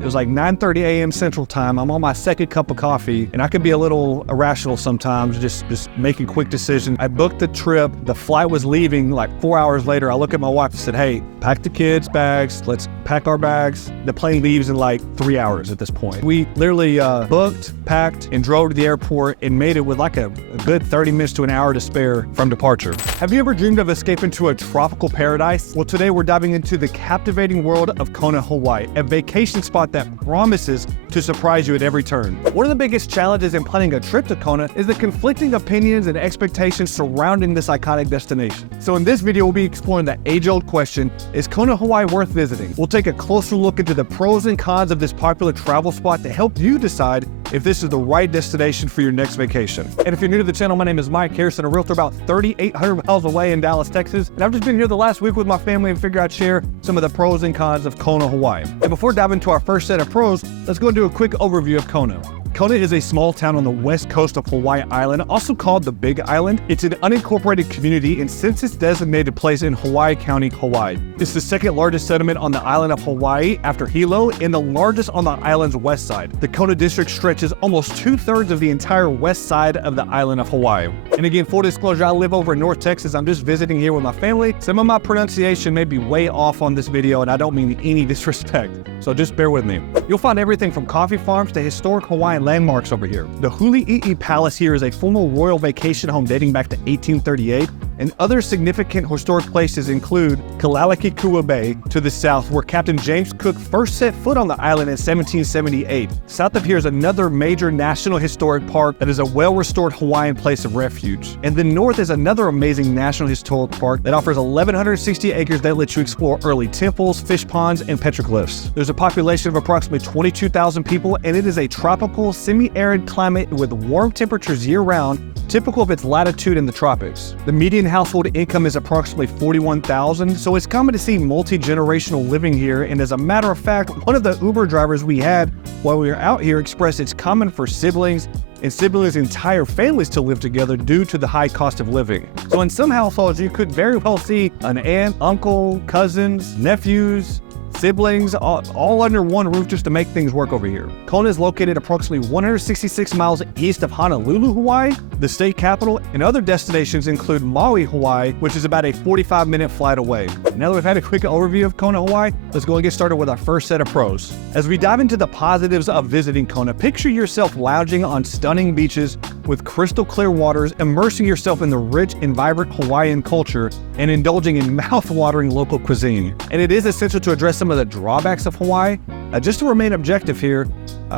It was like 9:30 a.m. Central Time. I'm on my second cup of coffee, and I can be a little irrational sometimes, just making quick decisions. I booked the trip. The flight was leaving like 4 hours later. I look at my wife and said, hey, pack the kids' bags. Let's pack our bags. The plane leaves in like 3 hours at this point. We literally booked, packed, and drove to the airport and made it with like a good 30 minutes to an hour to spare from departure. Have you ever dreamed of escaping to a tropical paradise? Well, today we're diving into the captivating world of Kona, Hawaii, a vacation spot that promises to surprise you at every turn. One of the biggest challenges in planning a trip to Kona is the conflicting opinions and expectations surrounding this iconic destination. So in this video, we'll be exploring the age-old question, is Kona, Hawaii worth visiting? We'll take a closer look into the pros and cons of this popular travel spot to help you decide if this is the right destination for your next vacation. And if you're new to the channel, my name is Mike Harrison, a realtor about 3,800 miles away in Dallas, Texas. And I've just been here the last week with my family and figured I'd share some of the pros and cons of Kona, Hawaii. And before diving into our first set of pros, let's go into a quick overview of Kona. Kona is a small town on the west coast of Hawaii Island, also called the Big Island. It's an unincorporated community and census-designated place in Hawaii County, Hawaii. It's the second largest settlement on the island of Hawaii after Hilo and the largest on the island's west side. The Kona district stretches almost 2/3 of the entire west side of the island of Hawaii. And again, full disclosure, I live over in North Texas. I'm just visiting here with my family. Some of my pronunciation may be way off on this video, and I don't mean any disrespect, so just bear with me. You'll find everything from coffee farms to historic Hawaiian landmarks over here. The Huli'i'i Palace here is a former royal vacation home dating back to 1838, and other significant historic places include Kalalikikua Bay to the south, where Captain James Cook first set foot on the island in 1778. South of here is another major national historic park that is a well-restored Hawaiian place of refuge. And then north is another amazing national historic park that offers 1,160 acres that lets you explore early temples, fish ponds, and petroglyphs. There's a population of approximately 22,000 people, and it is a tropical, semi-arid climate with warm temperatures year-round, typical of its latitude in the tropics. The median household income is approximately $41,000, so it's common to see multi-generational living here. And as a matter of fact, one of the Uber drivers we had while we were out here expressed it's common for siblings and siblings' entire families to live together due to the high cost of living. So in some households, you could very well see an aunt, uncle, cousins, nephews, siblings, all under one roof just to make things work over here. Kona is located approximately 166 miles east of Honolulu, Hawaii, the state capital, and other destinations include Maui, Hawaii, which is about a 45-minute flight away. Now that we've had a quick overview of Kona, Hawaii, let's go and get started with our first set of pros. As we dive into the positives of visiting Kona, picture yourself lounging on stunning beaches with crystal clear waters, immersing yourself in the rich and vibrant Hawaiian culture, and indulging in mouth-watering local cuisine. And it is essential to address some of the drawbacks of Hawaii, just to remain objective here,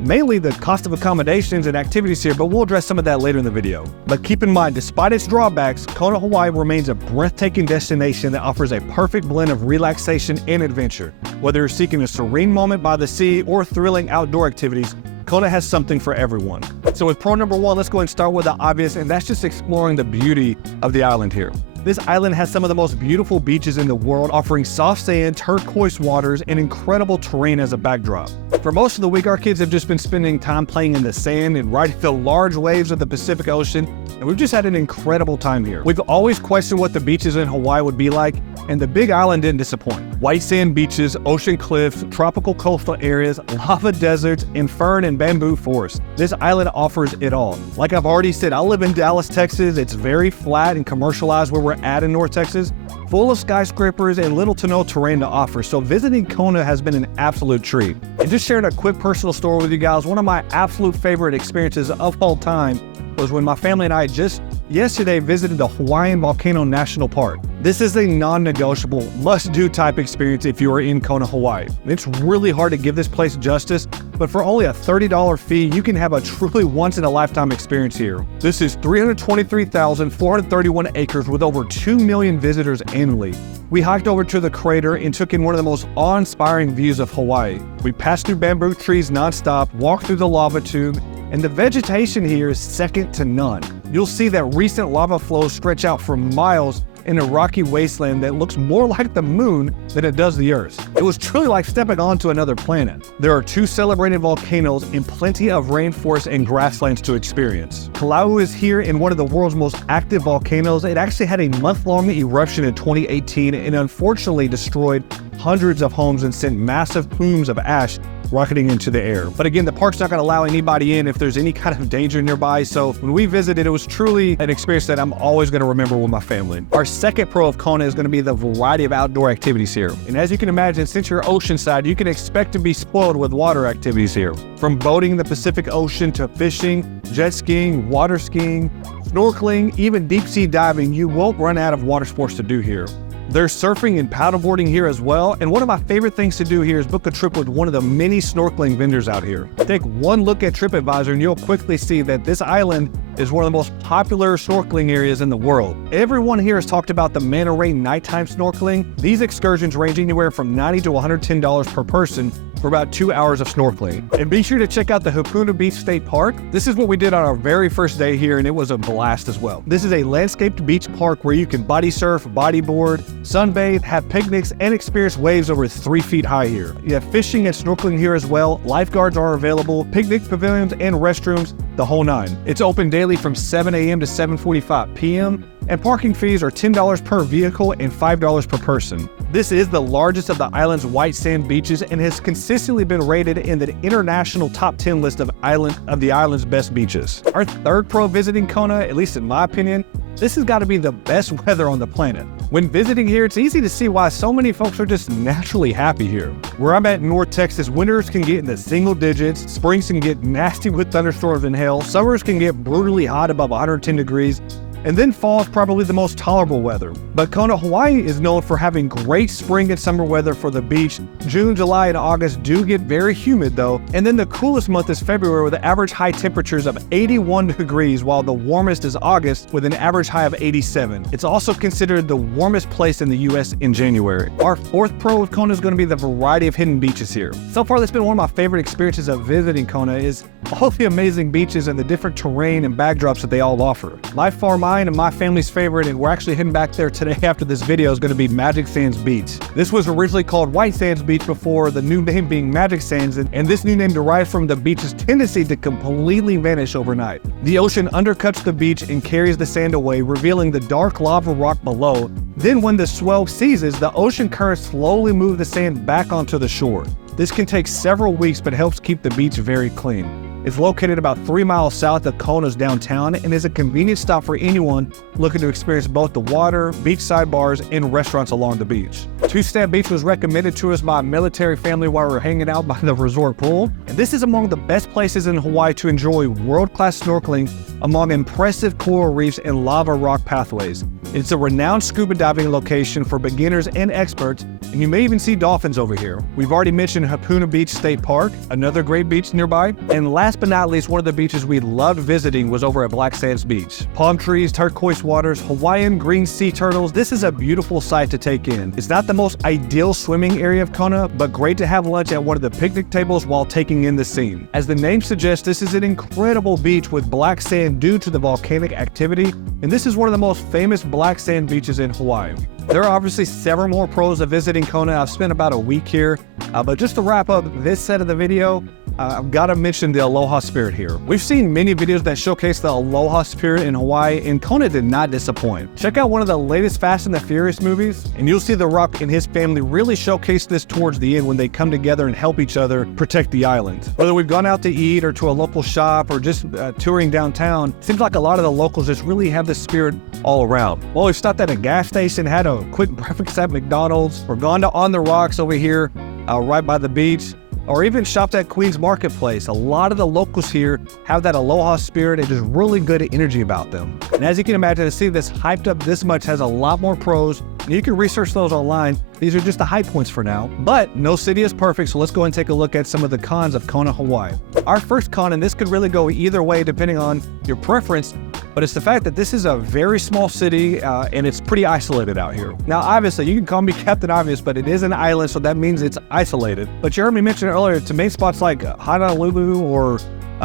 mainly the cost of accommodations and activities here, but we'll address some of that later in the video. But keep in mind, despite its drawbacks, Kona, Hawaii remains a breathtaking destination that offers a perfect blend of relaxation and adventure. Whether you're seeking a serene moment by the sea or thrilling outdoor activities, Kona has something for everyone. So with pro number one, let's go and start with the obvious, and that's just exploring the beauty of the island here. This island has some of the most beautiful beaches in the world, offering soft sand, turquoise waters, and incredible terrain as a backdrop. For most of the week, our kids have just been spending time playing in the sand and riding the large waves of the Pacific Ocean, and we've just had an incredible time here. We've always questioned what the beaches in Hawaii would be like, and the Big Island didn't disappoint. White sand beaches, ocean cliffs, tropical coastal areas, lava deserts, and fern and bamboo forests. This island offers it all. Like I've already said, I live in Dallas, Texas. It's very flat and commercialized where we're at in North Texas, full of skyscrapers and little to no terrain to offer. So visiting Kona has been an absolute treat. And just sharing a quick personal story with you guys, one of my absolute favorite experiences of all time was when my family and I just yesterday visited the Hawaiian Volcano National Park. This is a non-negotiable, must-do type experience if you are in Kona, Hawaii. It's really hard to give this place justice, but for only a $30 fee, you can have a truly once-in-a-lifetime experience here. This is 323,431 acres with over 2 million visitors annually. We hiked over to the crater and took in one of the most awe-inspiring views of Hawaii. We passed through bamboo trees nonstop, walked through the lava tube, and the vegetation here is second to none. You'll see that recent lava flows stretch out for miles in a rocky wasteland that looks more like the moon than it does the Earth. It was truly like stepping onto another planet. There are 2 celebrated volcanoes and plenty of rainforest and grasslands to experience. Kalaʻu is here in one of the world's most active volcanoes. It actually had a month-long eruption in 2018 and unfortunately destroyed hundreds of homes and sent massive plumes of ash rocketing into the air. But again, the park's not going to allow anybody in if there's any kind of danger nearby. So when we visited, it was truly an experience that I'm always going to remember with my family. Our second pro of Kona is going to be the variety of outdoor activities here. And as you can imagine, since you're oceanside, you can expect to be spoiled with water activities here. From boating in the Pacific Ocean to fishing, jet skiing, water skiing, snorkeling, even deep sea diving, you won't run out of water sports to do here. There's surfing and paddleboarding here as well, and one of my favorite things to do here is book a trip with one of the many snorkeling vendors out here. Take one look at TripAdvisor and you'll quickly see that this island is one of the most popular snorkeling areas in the world. Everyone here has talked about the manta ray nighttime snorkeling. These excursions range anywhere from $90 to $110 per person for about 2 hours of snorkeling. And be sure to check out the Hapuna Beach State Park. This is what we did on our very first day here, and it was a blast as well. This is a landscaped beach park where you can body surf, bodyboard, sunbathe, have picnics, and experience waves over 3 feet high here. You have fishing and snorkeling here as well. Lifeguards are available, picnic pavilions and restrooms, the whole nine. It's open daily from 7 a.m. to 7:45 p.m. and parking fees are $10 per vehicle and $5 per person. This is the largest of the island's white sand beaches and has consistently been rated in the international top 10 list of the island's best beaches. Our third pro visiting Kona, at least in my opinion, this has got to be the best weather on the planet. When visiting here, it's easy to see why so many folks are just naturally happy here. Where I'm at in North Texas, winters can get in the single digits, springs can get nasty with thunderstorms and hail, summers can get brutally hot above 110 degrees, and then fall is probably the most tolerable weather. But Kona, Hawaii is known for having great spring and summer weather for the beach. June, July, and August do get very humid though. And then the coolest month is February with average high temperatures of 81 degrees, while the warmest is August with an average high of 87. It's also considered the warmest place in the US in January. Our fourth pro of Kona is going to be the variety of hidden beaches here. So far, that's been one of my favorite experiences of visiting Kona is all the amazing beaches and the different terrain and backdrops that they all offer. By far, mine and my family's favorite, and we're actually heading back there today after this video, is going to be Magic Sands Beach. This was originally called White Sands Beach before the new name being Magic Sands, and this new name derives from the beach's tendency to completely vanish overnight. The ocean undercuts the beach and carries the sand away, revealing the dark lava rock below. Then when the swell ceases, the ocean currents slowly move the sand back onto the shore. This can take several weeks but helps keep the beach very clean. It's located about 3 miles south of Kona's downtown and is a convenient stop for anyone looking to experience both the water, beachside bars, and restaurants along the beach. Two-Step Beach was recommended to us by a military family while we were hanging out by the resort pool. And this is among the best places in Hawaii to enjoy world-class snorkeling among impressive coral reefs and lava rock pathways. It's a renowned scuba diving location for beginners and experts, and you may even see dolphins over here. We've already mentioned Hapuna Beach State Park, another great beach nearby. And last but not least, one of the beaches we loved visiting was over at Black Sands Beach. Palm trees, turquoise waters, Hawaiian green sea turtles. This is a beautiful sight to take in. It's not the most ideal swimming area of Kona, but great to have lunch at one of the picnic tables while taking in the scene. As the name suggests, this is an incredible beach with black sand due to the volcanic activity, and this is one of the most famous black sand beaches in Hawaii. There are obviously several more pros of visiting Kona. I've spent about a week here, but just to wrap up this set of the video, I've got to mention the Aloha Spirit here. We've seen many videos that showcase the Aloha Spirit in Hawaii, and Kona did not disappoint. Check out one of the latest Fast and the Furious movies, and you'll see The Rock and his family really showcase this towards the end when they come together and help each other protect the island. Whether we've gone out to eat or to a local shop or just touring downtown, it seems like a lot of the locals just really have the spirit all around. Well, we've stopped at a gas station, had a quick breakfast at McDonald's, or gone to On the Rocks over here right by the beach, or even shopped at Queens Marketplace. A lot of the locals here have that Aloha Spirit and just really good energy about them. And as you can imagine, to see this hyped up this much has a lot more pros. You can research those online. These are just the high points for now, but no city is perfect, so let's go and take a look at some of the cons of Kona, Hawaii. Our first con, and this could really go either way depending on your preference, but it's the fact that this is a very small city and it's pretty isolated out here. Now, obviously, you can call me Captain Obvious, but it is an island, so that means it's isolated. But you heard me mention earlier, to main spots like Honolulu or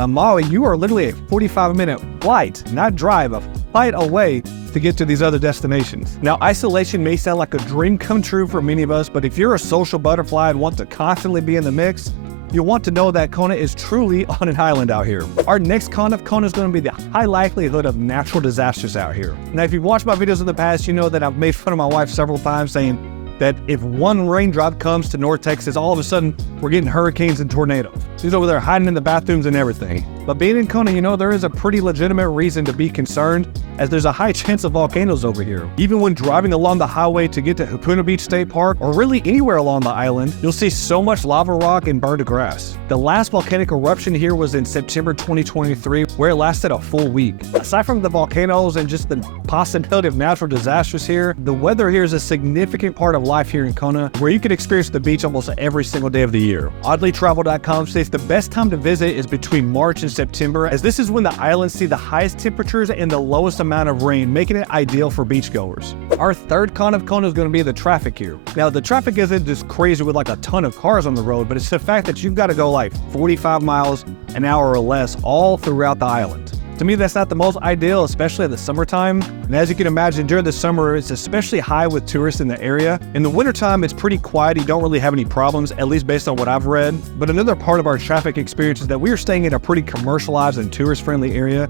Maui, you are literally a 45-minute flight, not drive, a flight away to get to these other destinations. Now, isolation may sound like a dream come true for many of us, but if you're a social butterfly and want to constantly be in the mix, you'll want to know that Kona is truly on an island out here. Our next con of Kona is going to be the high likelihood of natural disasters out here. Now, if you've watched my videos in the past, you know that I've made fun of my wife several times saying, that if one raindrop comes to North Texas, all of a sudden we're getting hurricanes and tornadoes. He's over there hiding in the bathrooms and everything. But being in Kona, you know, there is a pretty legitimate reason to be concerned, as there's a high chance of volcanoes over here. Even when driving along the highway to get to Kona Beach State Park, or really anywhere along the island, you'll see so much lava rock and burned grass. The last volcanic eruption here was in September 2023, where it lasted a full week. Aside from the volcanoes and just the possibility of natural disasters here, the weather here is a significant part of life here in Kona, where you can experience the beach almost every single day of the year. Oddlytravel.com states the best time to visit is between March and September, as this is when the islands see the highest temperatures and the lowest amount of rain, making it ideal for beachgoers. Our third con of Kona is going to be the traffic here. Now, the traffic isn't just crazy with like a ton of cars on the road, but it's the fact that you've got to go like 45 miles an hour or less all throughout the island. To me, that's not the most ideal, especially in the summertime. And as you can imagine, during the summer, it's especially high with tourists in the area. In the wintertime, it's pretty quiet. You don't really have any problems, at least based on what I've read. But another part of our traffic experience is that we are staying in a pretty commercialized and tourist-friendly area.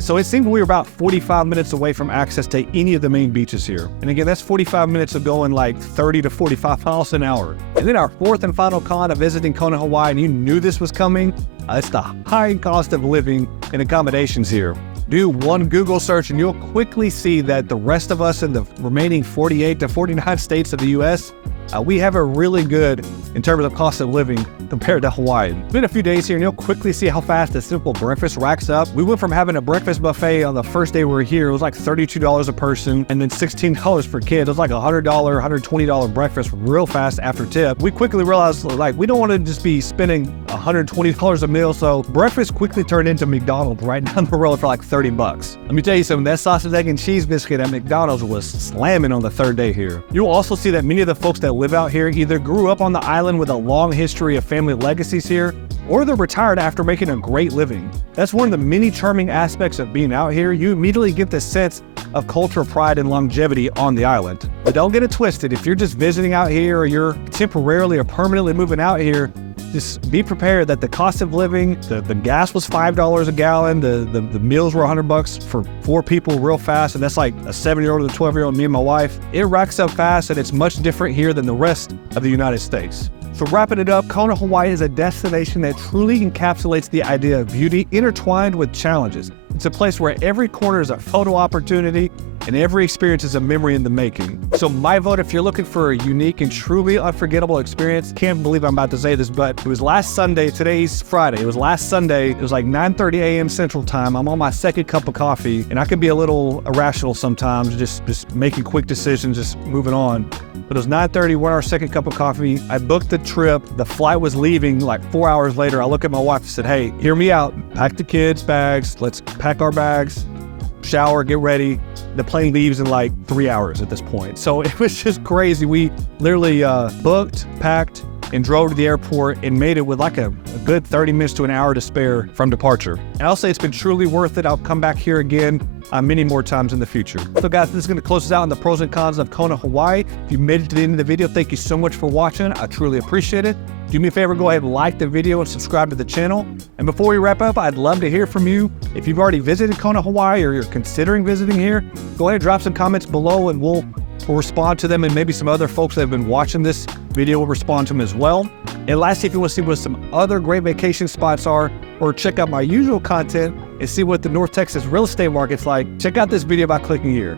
So it seemed we were about 45 minutes away from access to any of the main beaches here. And again, that's 45 minutes of going like 30 to 45 miles an hour. And then our fourth and final con of visiting Kona Hawaii, and you knew this was coming, it's the high cost of living and accommodations here. Do one Google search and you'll quickly see that the rest of us in the remaining 48 to 49 states of the US, we have it really good in terms of cost of living compared to Hawaii. It's been a few days here and you'll quickly see how fast a simple breakfast racks up. We went from having a breakfast buffet on the first day we were here, it was like $32 a person, and then $16 for kids. It was like a $100, $120 breakfast real fast after tip. We quickly realized like we don't want to just be spending $120 a meal, so breakfast quickly turned into McDonald's right down the road for like 30 bucks. Let me tell you something, that sausage, egg, and cheese biscuit at McDonald's was slamming on the third day here. You'll also see that many of the folks that live out here either grew up on the island with a long history of family legacies here, or they're retired after making a great living. That's one of the many charming aspects of being out here. You immediately get this sense of cultural pride and longevity on the island. But don't get it twisted. If you're just visiting out here, or you're temporarily or permanently moving out here, just be prepared that the cost of living, the gas was $5 a gallon, the meals were $100 for 4 people real fast, and that's like a 7-year-old and a 12-year-old, me and my wife. It racks up fast, and it's much different here than the rest of the United States. So wrapping it up, Kona Hawaii is a destination that truly encapsulates the idea of beauty intertwined with challenges. It's a place where every corner is a photo opportunity and every experience is a memory in the making. So my vote, if you're looking for a unique and truly unforgettable experience, can't believe I'm about to say this, but it was last Sunday, today's Friday, it was last Sunday, it was like 9:30 a.m. Central Time. I'm on my second cup of coffee, and I can be a little irrational sometimes, just making quick decisions, just moving on. But it was 9:30, we're on our second cup of coffee. I booked the trip. The flight was leaving like 4 hours later. I look at my wife and said, hey, hear me out. Pack the kids' bags. Let's pack our bags, shower, get ready. The plane leaves in like 3 hours at this point. So it was just crazy. We literally booked, packed, and drove to the airport and made it with like a good 30 minutes to an hour to spare from departure. And I'll say it's been truly worth it. I'll come back here again many more times in the future. So guys, this is going to close us out on the pros and cons of Kona Hawaii. If you made it to the end of the video, thank you so much for watching. I truly appreciate it. Do me a favor, go ahead and like the video and subscribe to the channel. And before we wrap up, I'd love to hear from you. If you've already visited Kona Hawaii or you're considering visiting here, go ahead and drop some comments below and we'll respond to them, and maybe some other folks that have been watching this video will respond to them as well. And lastly, if you want to see what some other great vacation spots are, or check out my usual content and see what the North Texas real estate market's like, check out this video by clicking here.